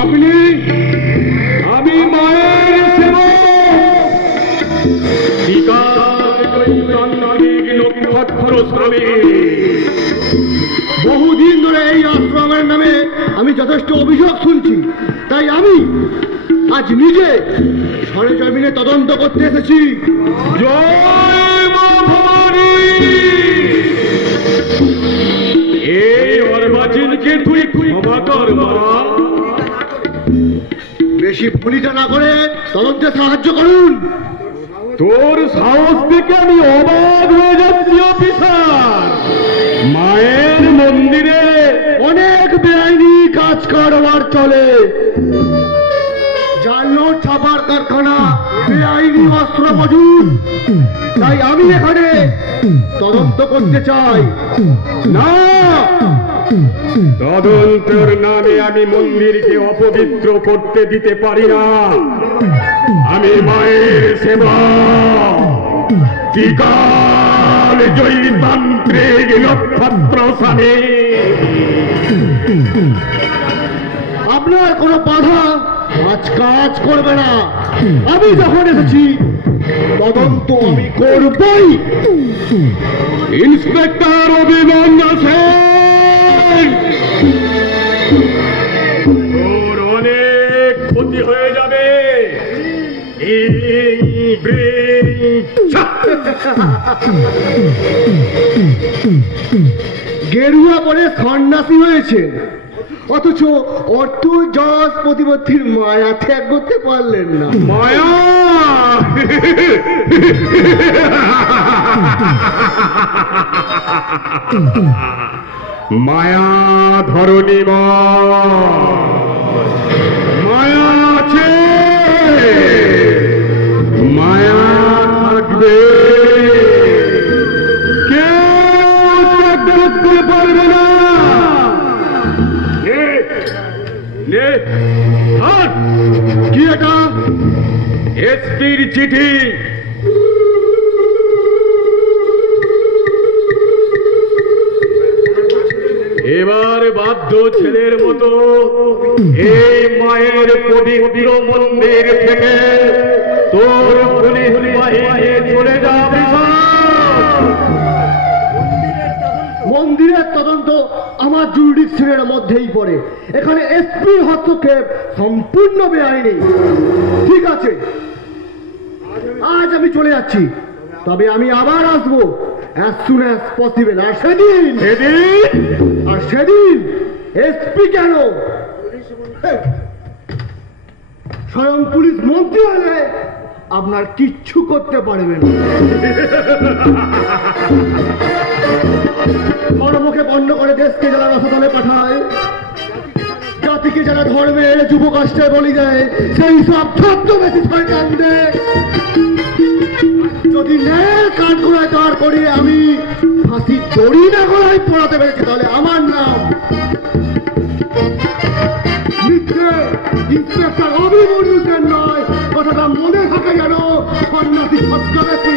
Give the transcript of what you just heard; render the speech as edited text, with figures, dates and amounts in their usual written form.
আপনি আমি মায়ের সেবক বহুদিন ধরে এই আশ্রমের নামে আমি যথেষ্ট অভিযোগ শুনছি, তাই আমি আজ নিজে সরেজমিনে তদন্ত করতে এসেছি। জয় মা ভবানী। এই অর্বাচীনকে তুই ক্ষমা কর মা। বেশি ভুলিটা না করে তদন্তে সাহায্য করুন। তোর সাহস থেকে আমি অবাক হয়ে যাচ্ছি অফিসার। মায়ের মন্দিরে অনেক বেআইনি কাজ কারবার চলে, জাল নোট ছাপার কারখানা, বেআইনি অস্ত্র মজুদ। তাই আমি এখানে তদন্ত করতে চাই। না, তদন্তের নামে আমি মন্দিরকে অপবিত্র করতে দিতে পারি না। আমি মায়ের সেবা ত্রিকাল জয়ী তান্ত্রিক নক্ষত্র স্বামী। আপনার কোনো বাধা আজ কাজ করবে না। আমি যখন এসেছি তদন্ত আমি করবই। ইন্সপেক্টর অভিনন্দন সেন, তোর অনেক ক্ষতি হয়ে যাবে। গেরুয়া পরে সন্ন্যাসী হয়েছে, অথচ অর্থ যশ প্রতিপত্তির মায়া ত্যাগ করতে পারলেন না। মায়া মায়া ধরণী মায়া আছে, মায়া থাকবে, কেউ ত্যাগ করতে পারবে না। কি এটা? এসপির চিঠি। এবার বাধ্য ছেলের মতো এই মায়ের পবিত্র মন্দির থেকে তোর পুলিশ বাহিনী চলে যাবে। মন্দিরের তদন্ত আমার জুরিডিকশনের মধ্যেই পড়ে। এখানে এসপি হস্তক্ষেপ সম্পূর্ণ বেআইনি। ঠিক আছে, আজ আমি চলে যাচ্ছি, তবে আমি আবার আসবো as soon as possible। আর সেদিন এসপি কেন, স্বয়ং পুলিশ মন্ত্রী হলে আপনার কিচ্ছু করতে পারবেন না। কর্মকে বন্ধ করে দেশকে যারা রসতলে পাঠায়, জাতিকে যারা ধর্মের যুব কাষ্টে বলি দেয়, সেই সব ছদ্মবেশী শয়তানদের যদি ন্যায় কাঠ ঘোড়ায় দাঁড় করিয়ে আমি ফাঁসি দড়ি না গলায় পড়াতে পেরেছি, তাহলে আমার নাম ইন্সপেক্টর অভিমন্যু সেন নয়। কথাটা মনে থাকে যেন, সন্ন্যাসী ছদ্মবেশী।